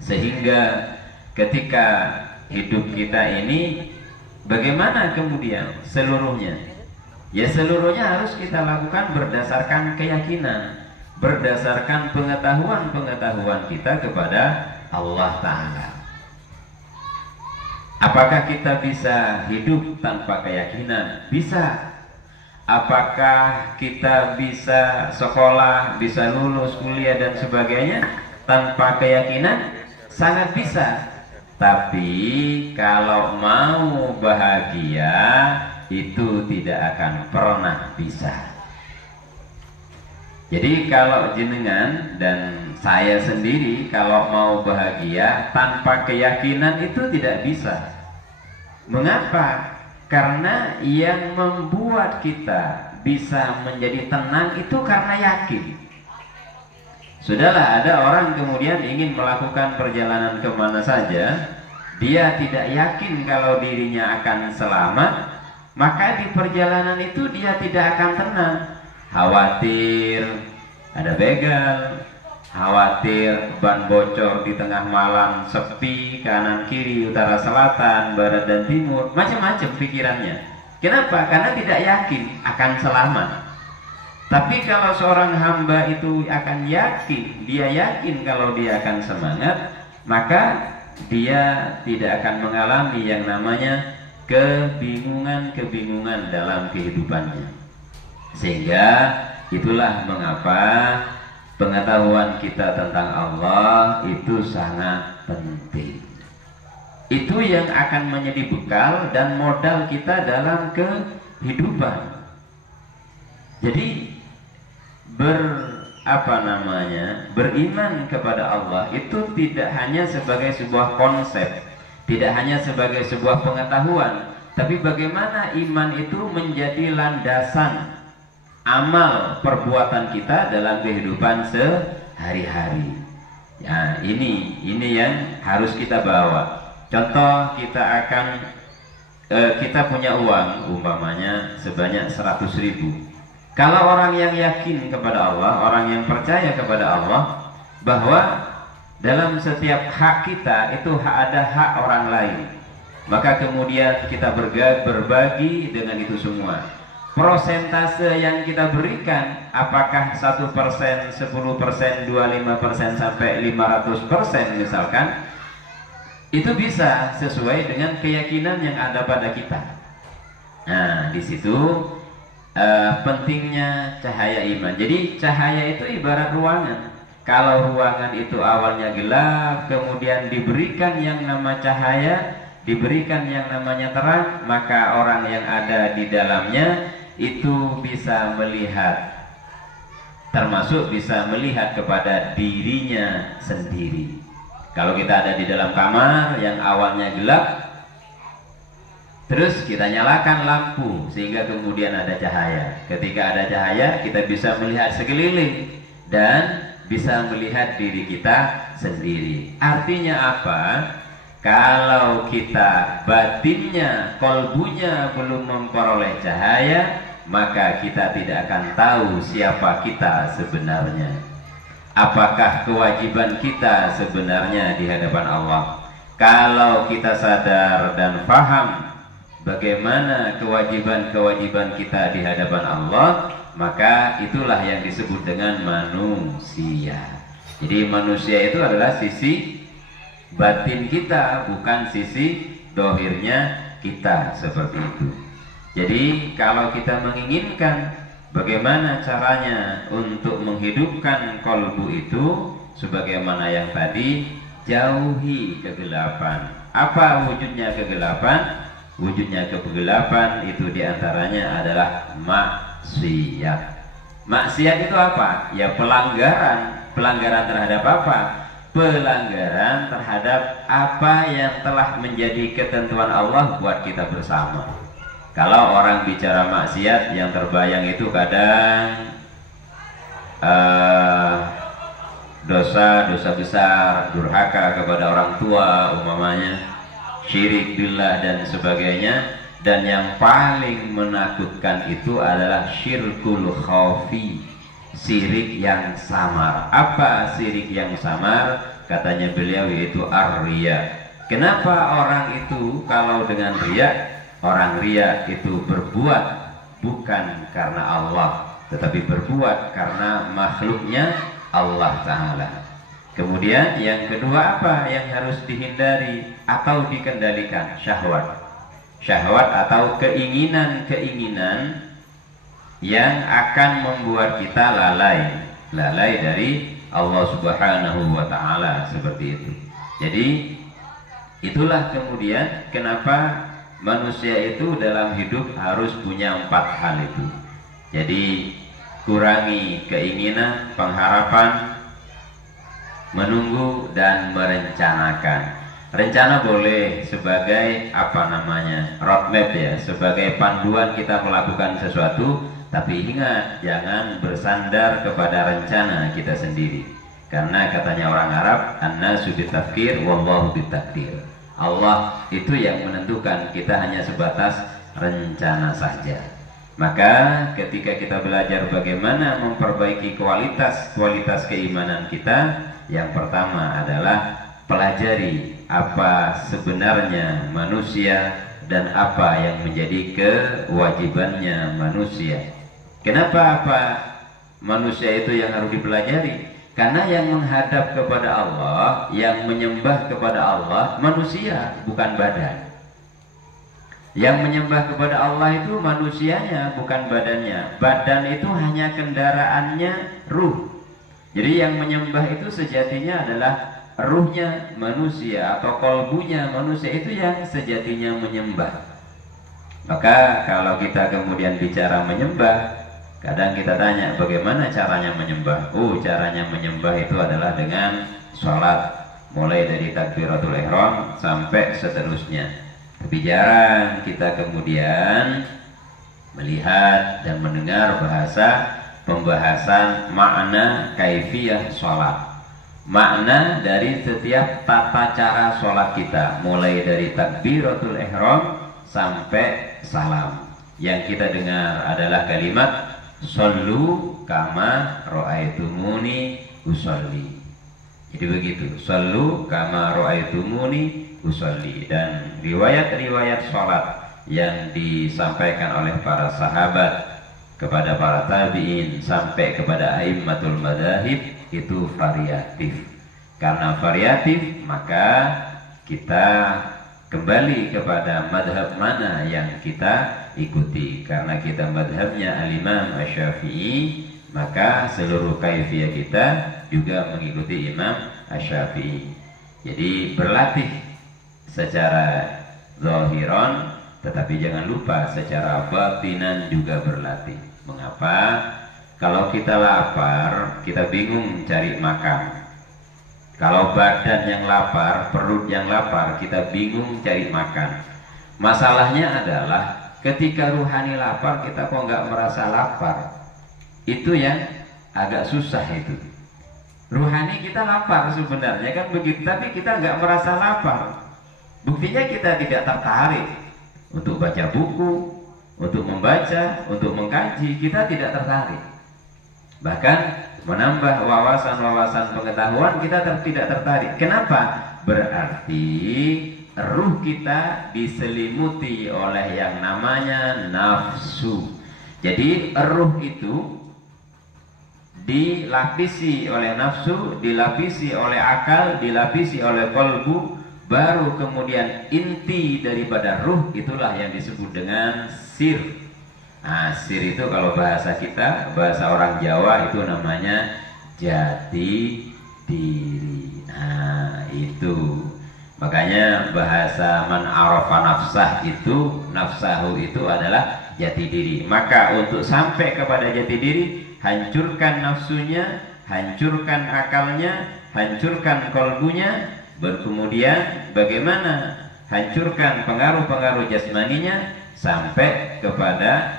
Sehingga ketika hidup kita ini bagaimana kemudian seluruhnya? Ya seluruhnya harus kita lakukan berdasarkan keyakinan, berdasarkan pengetahuan-pengetahuan kita kepada Allah Ta'ala. Apakah kita bisa hidup tanpa keyakinan? Bisa. Apakah kita bisa sekolah, bisa lulus kuliah dan sebagainya tanpa keyakinan? Sangat bisa. Tapi kalau mau bahagia itu tidak akan pernah bisa. Jadi kalau jenengan dan saya sendiri kalau mau bahagia tanpa keyakinan itu tidak bisa. Mengapa? Karena yang membuat kita bisa menjadi tenang itu karena yakin. Sudahlah, ada orang kemudian ingin melakukan perjalanan kemana saja, dia tidak yakin kalau dirinya akan selamat, maka di perjalanan itu dia tidak akan tenang. Khawatir ada begal, khawatir ban bocor di tengah malam, sepi kanan kiri, utara selatan, barat dan timur, macam-macam pikirannya. Kenapa? Karena tidak yakin akan selamat. Tapi kalau seorang hamba itu akan yakin, dia yakin kalau dia akan semangat, maka dia tidak akan mengalami yang namanya kebingungan-kebingungan dalam kehidupannya. Sehingga itulah mengapa pengetahuan kita tentang Allah itu sangat penting. Itu yang akan menjadi bekal dan modal kita dalam kehidupan. Jadi beriman kepada Allah itu tidak hanya sebagai sebuah konsep, tidak hanya sebagai sebuah pengetahuan, tapi bagaimana iman itu menjadi landasan amal perbuatan kita dalam kehidupan sehari-hari. Ya, ini yang harus kita bawa. Contoh, kita punya uang umpamanya sebanyak 100.000. Kalau orang yang yakin kepada Allah, orang yang percaya kepada Allah bahwa dalam setiap hak kita itu ada hak orang lain, maka kemudian kita berbagi dengan itu semua. Prosentase yang kita berikan, apakah 1%, 10%, 25% sampai 500% misalkan, itu bisa sesuai dengan keyakinan yang ada pada kita. Nah, di situ pentingnya cahaya iman. Jadi cahaya itu ibarat ruangan. Kalau ruangan itu awalnya gelap, kemudian diberikan yang nama cahaya, diberikan yang namanya terang, maka orang yang ada di dalamnya itu bisa melihat, termasuk bisa melihat kepada dirinya sendiri. Kalau kita ada di dalam kamar yang awalnya gelap, terus kita nyalakan lampu sehingga kemudian ada cahaya. Ketika ada cahaya, kita bisa melihat sekeliling dan bisa melihat diri kita sendiri. Artinya apa? Kalau kita batinnya, kolbunya belum memperoleh cahaya, maka kita tidak akan tahu siapa kita sebenarnya. Apakah kewajiban kita sebenarnya di hadapan Allah? Kalau kita sadar dan paham bagaimana kewajiban-kewajiban kita di hadapan Allah, maka itulah yang disebut dengan manusia. Jadi manusia itu adalah sisi batin kita, bukan sisi dohirnya kita, seperti itu. Jadi kalau kita menginginkan bagaimana caranya untuk menghidupkan kolbu itu, sebagaimana yang tadi, jauhi kegelapan. Apa wujudnya kegelapan? Wujudnya kegelapan itu diantaranya adalah maksiat. Maksiat itu apa? Ya pelanggaran. Pelanggaran terhadap apa? Pelanggaran terhadap apa yang telah menjadi ketentuan Allah buat kita bersama. Kalau orang bicara maksiat, yang terbayang itu kadang dosa-dosa besar, durhaka kepada orang tua umpamanya, syirik billah dan sebagainya. Dan yang paling menakutkan itu adalah syirkul khafi, syirik yang samar. Apa syirik yang samar? katanya beliau, yaitu ar-riya. Kenapa orang itu kalau dengan riya, orang riya itu berbuat bukan karena Allah, tetapi berbuat karena makhluknya Allah Ta'ala. Kemudian yang kedua apa yang harus dihindari atau dikendalikan? Syahwat. Syahwat atau keinginan-keinginan yang akan membuat kita lalai dari Allah Subhanahu wa Ta'ala, seperti itu. Jadi itulah kemudian kenapa manusia itu dalam hidup harus punya 4 hal itu. Jadi kurangi keinginan, pengharapan, menunggu, dan merencanakan. Rencana boleh sebagai roadmap ya, sebagai panduan kita melakukan sesuatu. Tapi ingat, jangan bersandar kepada rencana kita sendiri. Karena katanya orang Arab, an-nasu bitafkir wallahu bitakdir. Allah itu yang menentukan, kita hanya sebatas rencana saja. Maka ketika kita belajar bagaimana memperbaiki kualitas keimanan kita, yang pertama adalah pelajari apa sebenarnya manusia dan apa yang menjadi kewajibannya manusia. Kenapa manusia itu yang harus dipelajari? Karena yang menghadap kepada Allah, yang menyembah kepada Allah, manusia, bukan badan. Yang menyembah kepada Allah itu manusianya, bukan badannya. Badan itu hanya kendaraannya ruh. Jadi yang menyembah itu sejatinya adalah ruhnya manusia atau kolbunya manusia, itu yang sejatinya menyembah. Maka kalau kita kemudian bicara menyembah, kadang kita tanya bagaimana caranya menyembah. Caranya menyembah itu adalah dengan sholat, mulai dari takbiratul ihram sampai seterusnya. Tapi jarang kita kemudian melihat dan mendengar pembahasan makna kaifiyah sholat, makna dari setiap tata cara sholat kita, mulai dari takbiratul ihram sampai salam. Yang kita dengar adalah kalimat Sallu kama ra'aitumuni usolli. Jadi begitu, sallu kama ra'aitumuni usolli. Dan riwayat-riwayat sholat yang disampaikan oleh para sahabat kepada para tabi'in sampai kepada a'immatul madzhab itu variatif. Karena variatif, maka kita kembali kepada madhab mana yang kita ikuti. Karena kita madhabnya al-Imam Asy-Syafi'i, maka seluruh kaifiyah kita juga mengikuti Imam Asy-Syafi'i. Jadi berlatih secara zahiran, tetapi jangan lupa secara batinan juga berlatih. Mengapa? Kalau kita lapar, kita bingung cari makan. Kalau badan yang lapar, perut yang lapar, kita bingung cari makan. Masalahnya adalah ketika ruhani lapar, kita kok nggak merasa lapar. Itu yang agak susah itu. Ruhani kita lapar sebenarnya kan begitu, tapi kita nggak merasa lapar. Buktinya kita tidak tertarik untuk baca buku, untuk membaca, untuk mengkaji, kita tidak tertarik. Bahkan menambah wawasan-wawasan pengetahuan, kita tidak tertarik. Kenapa? Berarti ruh kita diselimuti oleh yang namanya nafsu. Jadi ruh itu dilapisi oleh nafsu, dilapisi oleh akal, dilapisi oleh qalbu, baru kemudian inti daripada ruh itulah yang disebut dengan sir. Nah, sir itu kalau bahasa kita, bahasa orang Jawa itu namanya jati diri. Nah, itu. Makanya bahasa man arafa nafsah itu, nafsahu itu adalah jati diri. Maka untuk sampai kepada jati diri, hancurkan nafsunya, hancurkan akalnya, hancurkan kolbunya, berkemudian bagaimana hancurkan pengaruh-pengaruh jasmaninya sampai kepada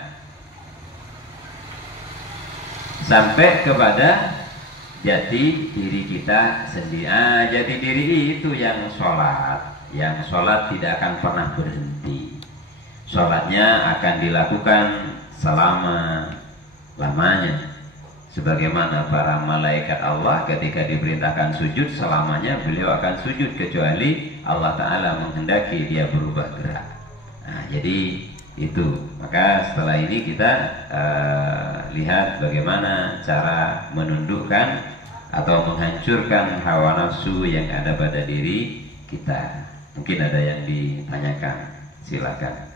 jati diri kita sendiri. Jati diri itu yang sholat tidak akan pernah berhenti. Sholatnya akan dilakukan selama-lamanya. Sebagaimana para malaikat Allah ketika diperintahkan sujud, selamanya beliau akan sujud kecuali Allah Ta'ala menghendaki dia berubah gerak. Nah, jadi itu. Maka setelah ini kita lihat bagaimana cara menundukkan atau menghancurkan hawa nafsu yang ada pada diri kita. Mungkin ada yang ditanyakan, silakan.